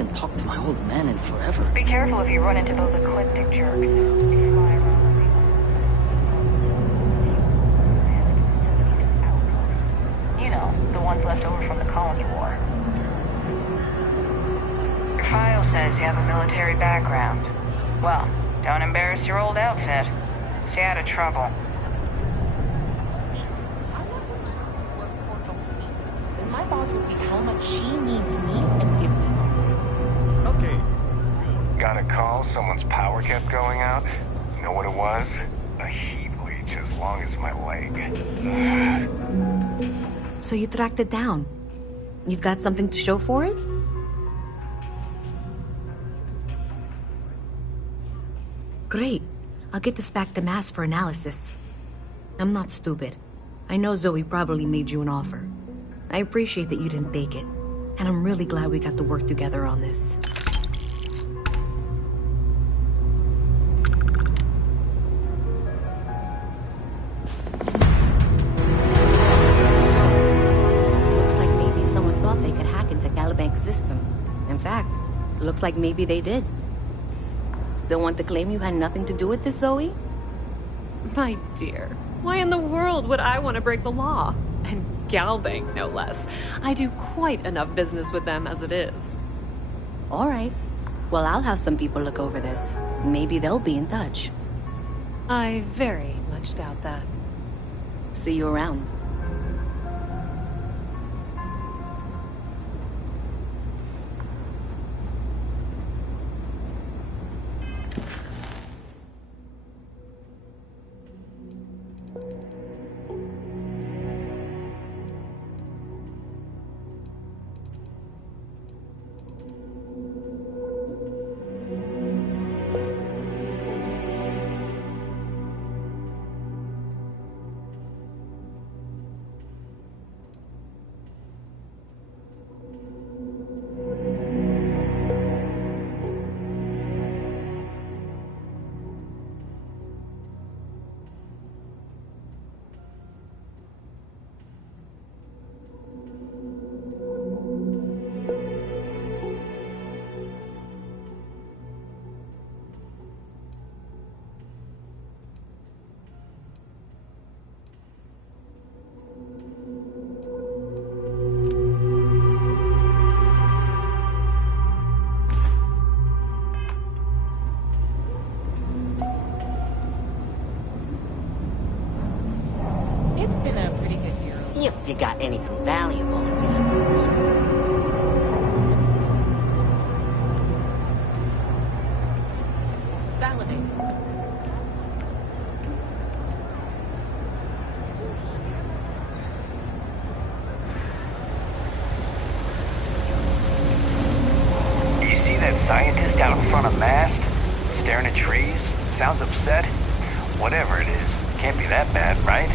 haven't talked to my old man in forever. Be careful if you run into those eclectic jerks. You know, the ones left over from the Colony War. Your file says you have a military background. Well, don't embarrass your old outfit. Stay out of trouble. Then my boss will see how much she needs me and give me offers. Okay. Got a call, someone's power kept going out. You know what it was? A heat leech as long as my leg. So you tracked it down. You've got something to show for it? Great. I'll get this back to Mass for analysis. I'm not stupid. I know Zoe probably made you an offer. I appreciate that you didn't take it. And I'm really glad we got to work together on this. Looks like maybe they did. Still want to claim you had nothing to do with this, Zoe? My dear, why in the world would I want to break the law? And Galbank, no less. I do quite enough business with them as it is. All right. Well, I'll have some people look over this. Maybe they'll be in touch. I very much doubt that. See you around. It's been a pretty good year. If you got anything valuable on you. It's validated. You see that scientist out in front of Mast? Staring at trees? Sounds upset? Whatever it is, can't be that bad, right?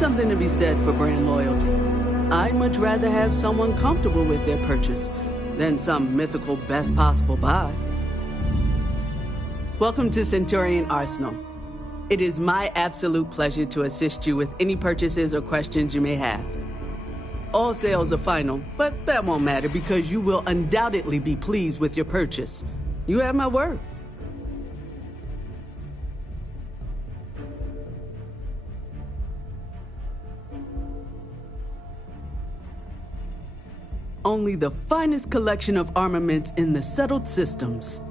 something to be said for brand loyalty. I'd much rather have someone comfortable with their purchase than some mythical best possible buy. Welcome to Centurion Arsenal. It is my absolute pleasure to assist you with any purchases or questions you may have. All sales are final, but that won't matter because you will undoubtedly be pleased with your purchase. You have my word. Only the finest collection of armaments in the settled systems.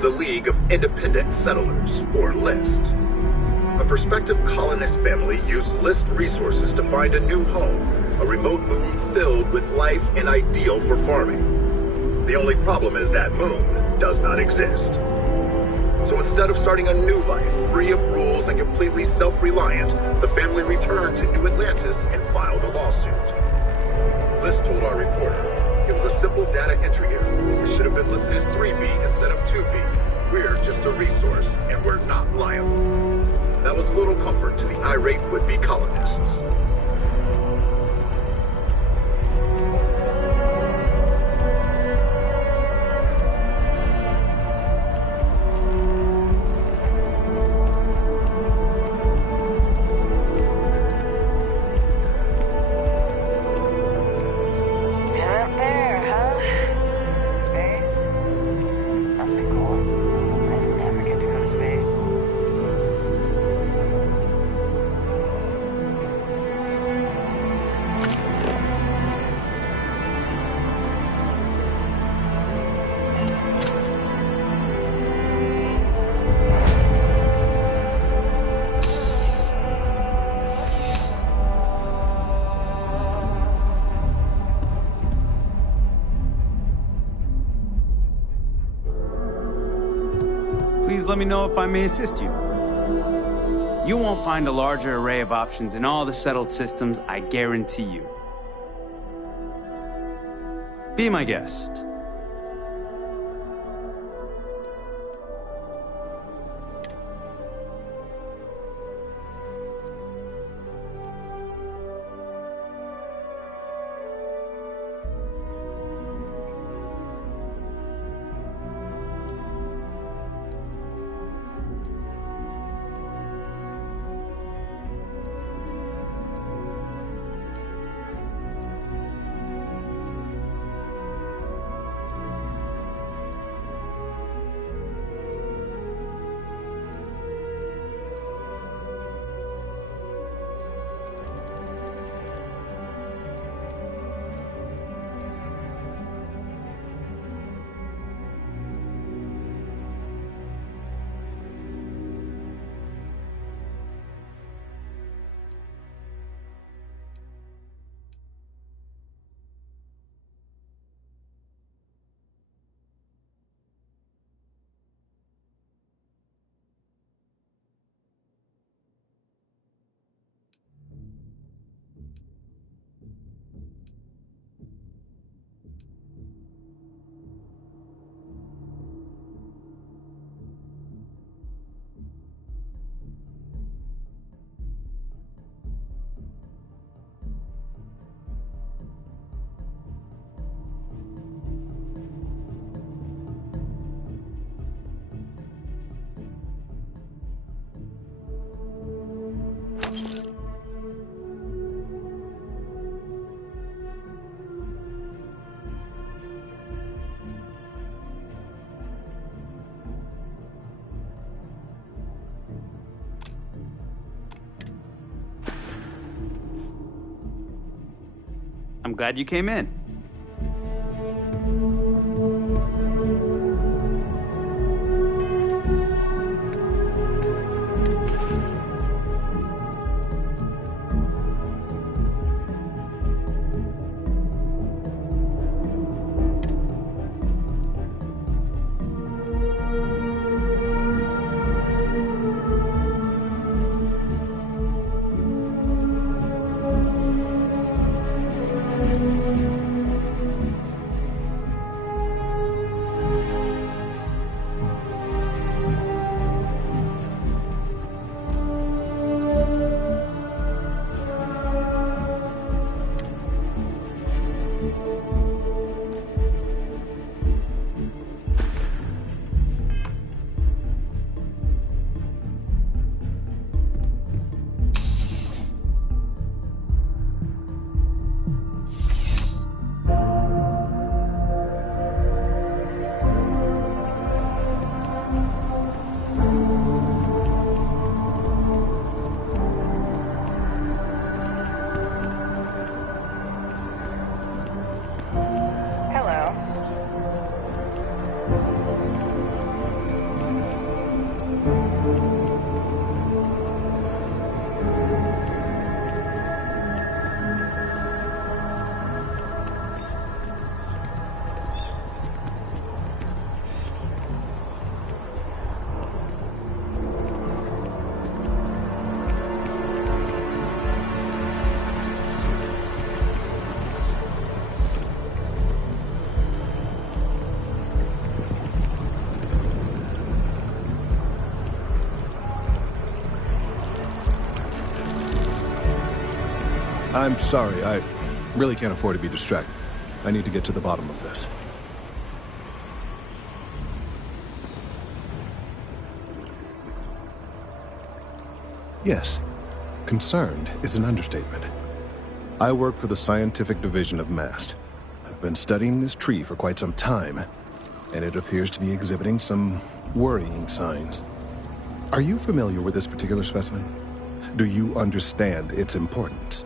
The League of Independent Settlers, or LIST. A prospective colonist family used LIST resources to find a new home, a remote moon filled with life and ideal for farming. The only problem is that moon does not exist. So instead of starting a new life, free of rules and completely self-reliant, the family returned to New Atlantis and filed a lawsuit. LIST told our reporter, it was a simple data entry error. It should have been listed as 3B instead of 2B. We're just a resource, and we're not liable. That was little comfort to the irate would-be colonists. Please let me know if I may assist you. You won't find a larger array of options in all the settled systems, I guarantee you. Be my guest. I'm glad you came in. I'm sorry, I really can't afford to be distracted. I need to get to the bottom of this. Yes, concerned is an understatement. I work for the scientific division of MAST. I've been studying this tree for quite some time, and it appears to be exhibiting some worrying signs. Are you familiar with this particular specimen? Do you understand its importance?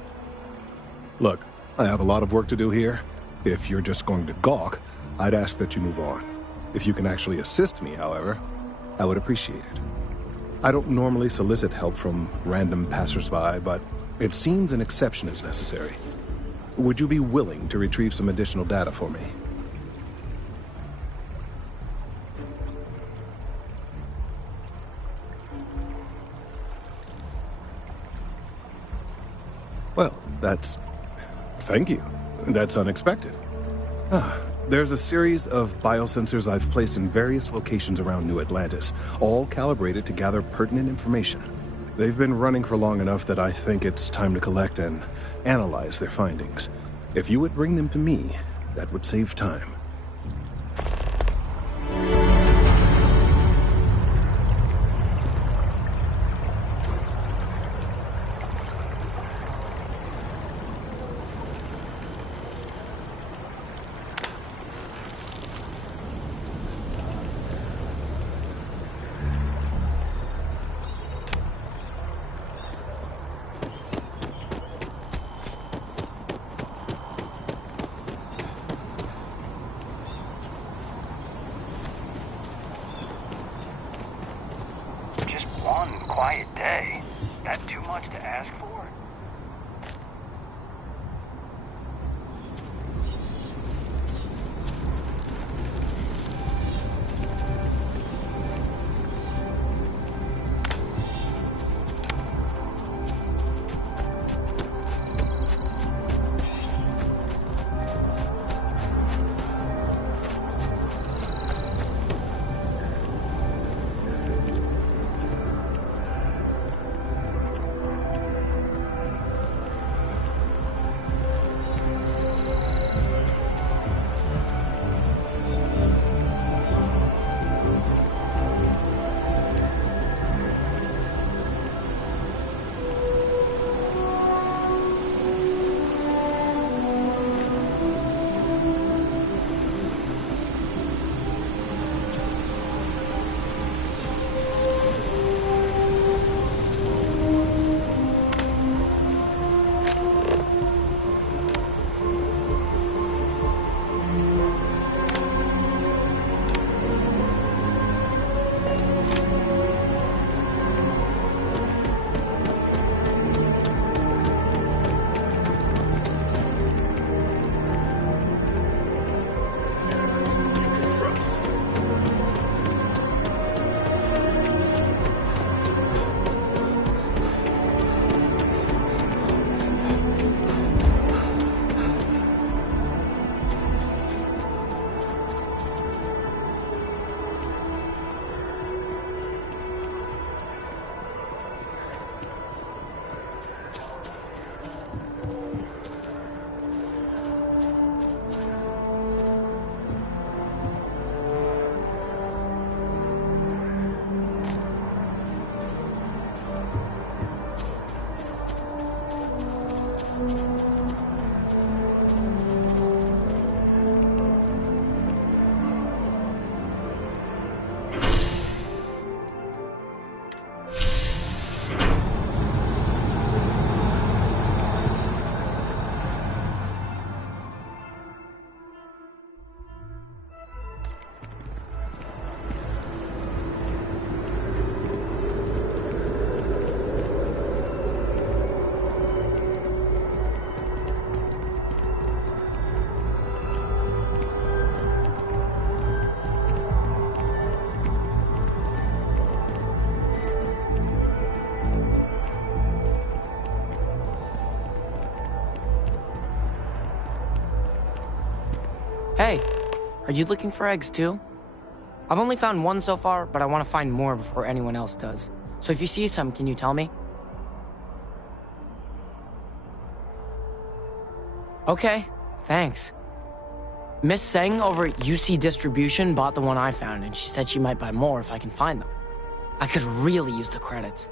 Look, I have a lot of work to do here. If you're just going to gawk, I'd ask that you move on. If you can actually assist me, however, I would appreciate it. I don't normally solicit help from random passersby, but it seems an exception is necessary. Would you be willing to retrieve some additional data for me? Well, thank you. That's unexpected. There's a series of biosensors I've placed in various locations around New Atlantis, all calibrated to gather pertinent information. They've been running for long enough that I think it's time to collect and analyze their findings. If you would bring them to me, that would save time. Hey, are you looking for eggs too? I've only found one so far, but I want to find more before anyone else does. So if you see some, can you tell me? Okay, thanks. Miss Seng over at UC Distribution bought the one I found, and she said she might buy more if I can find them. I could really use the credits.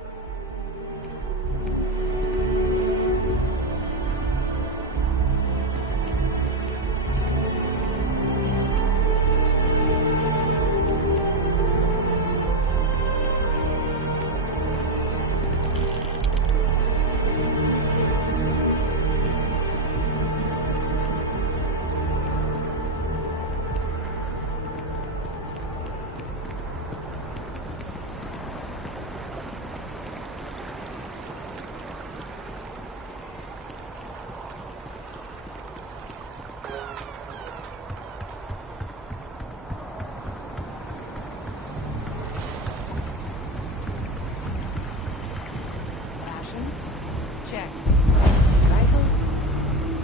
Check. Rifle?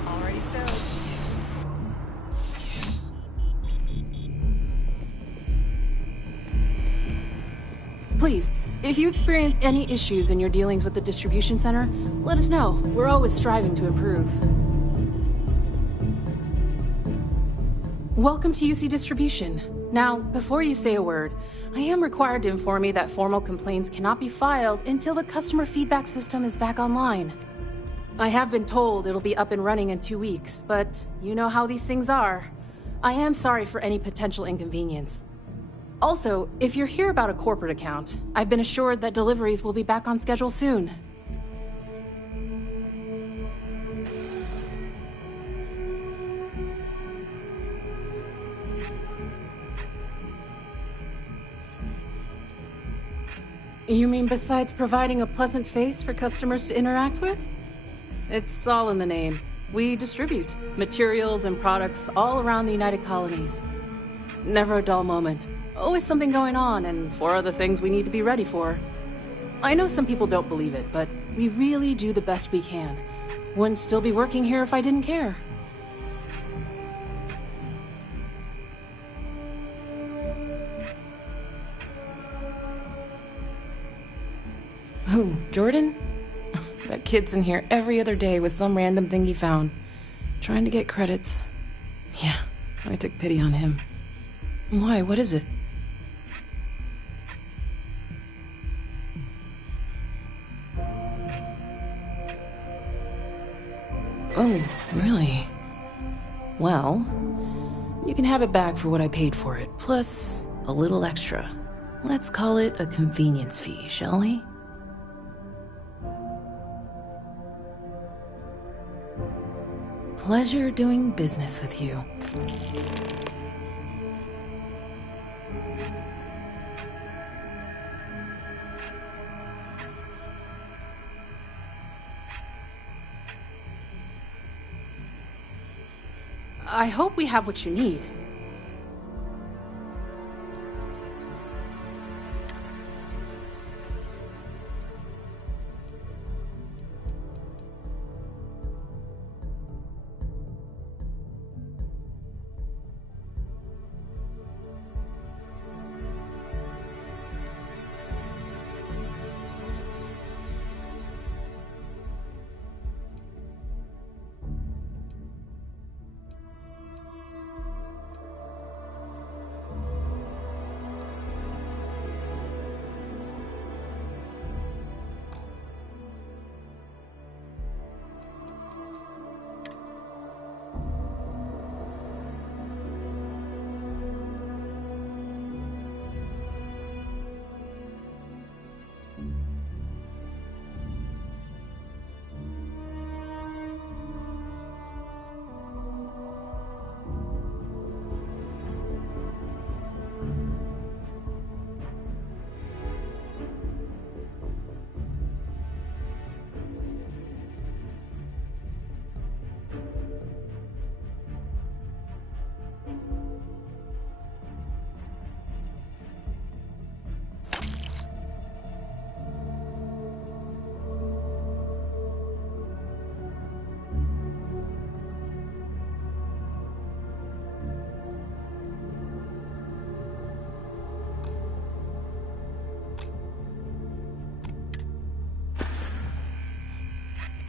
Already stowed. Please, if you experience any issues in your dealings with the distribution center, let us know. We're always striving to improve. Welcome to UC Distribution. Now, before you say a word, I am required to inform you that formal complaints cannot be filed until the customer feedback system is back online. I have been told it'll be up and running in 2 weeks, but you know how these things are. I am sorry for any potential inconvenience. Also, if you're here about a corporate account, I've been assured that deliveries will be back on schedule soon. You mean besides providing a pleasant face for customers to interact with? It's all in the name. We distribute materials and products all around the United Colonies. Never a dull moment. Always something going on, and 4 other things we need to be ready for. I know some people don't believe it, but we really do the best we can. Wouldn't still be working here if I didn't care. Who, Jordan? That kid's in here every other day with some random thing he found. Trying to get credits. Yeah, I took pity on him. Why, what is it? Oh, really? Well, you can have it back for what I paid for it, plus a little extra. Let's call it a convenience fee, shall we? Pleasure doing business with you. I hope we have what you need.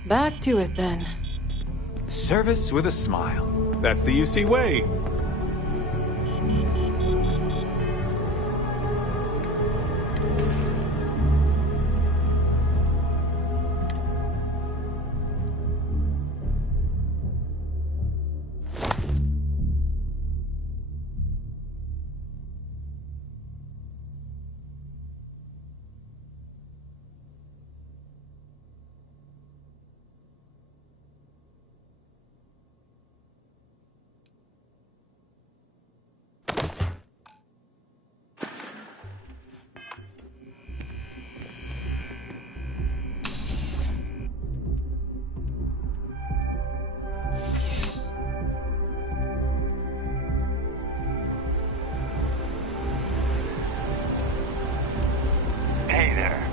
Back to it then. Service with a smile. That's the UC way. Hey there.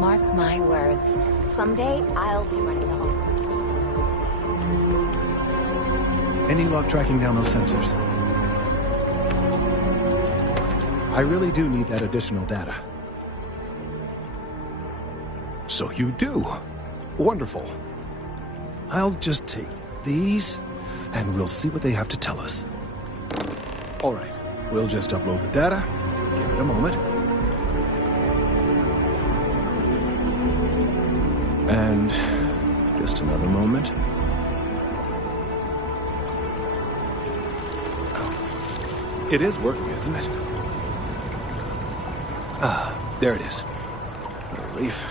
Mark my words. Someday, I'll be running the whole fleet. Any luck tracking down those sensors? I really do need that additional data. So you do. Wonderful. I'll just take these, and we'll see what they have to tell us. All right, we'll just upload the data. Give it a moment. And just another moment. Oh, it is working, isn't it? Ah, there it is. A relief.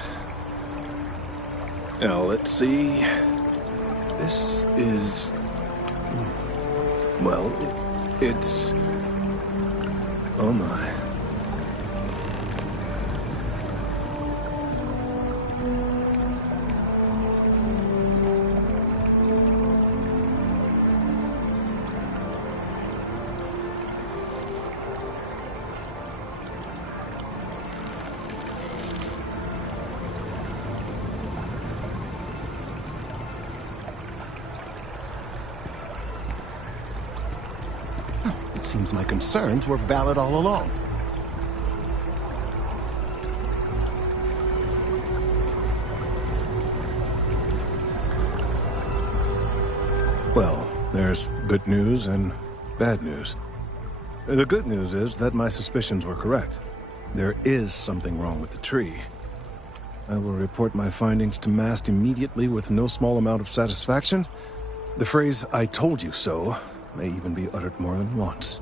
Now, let's see. This is... well, it's... oh my. Seems my concerns were valid all along. Well, there's good news and bad news. The good news is that my suspicions were correct. There is something wrong with the tree. I will report my findings to MAST immediately with no small amount of satisfaction. The phrase, "I told you so," may even be uttered more than once.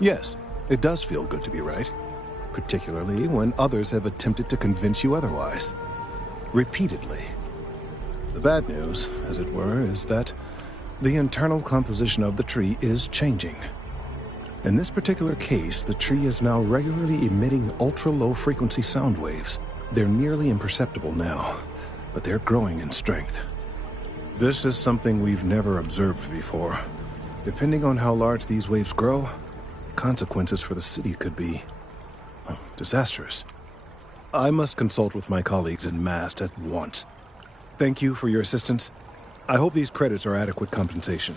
Yes, it does feel good to be right, particularly when others have attempted to convince you otherwise. Repeatedly. The bad news, as it were, is that the internal composition of the tree is changing. In this particular case, the tree is now regularly emitting ultra-low frequency sound waves. They're nearly imperceptible now, but they're growing in strength. This is something we've never observed before. Depending on how large these waves grow, consequences for the city could be disastrous. I must consult with my colleagues in MAST at once. Thank you for your assistance. I hope these credits are adequate compensation.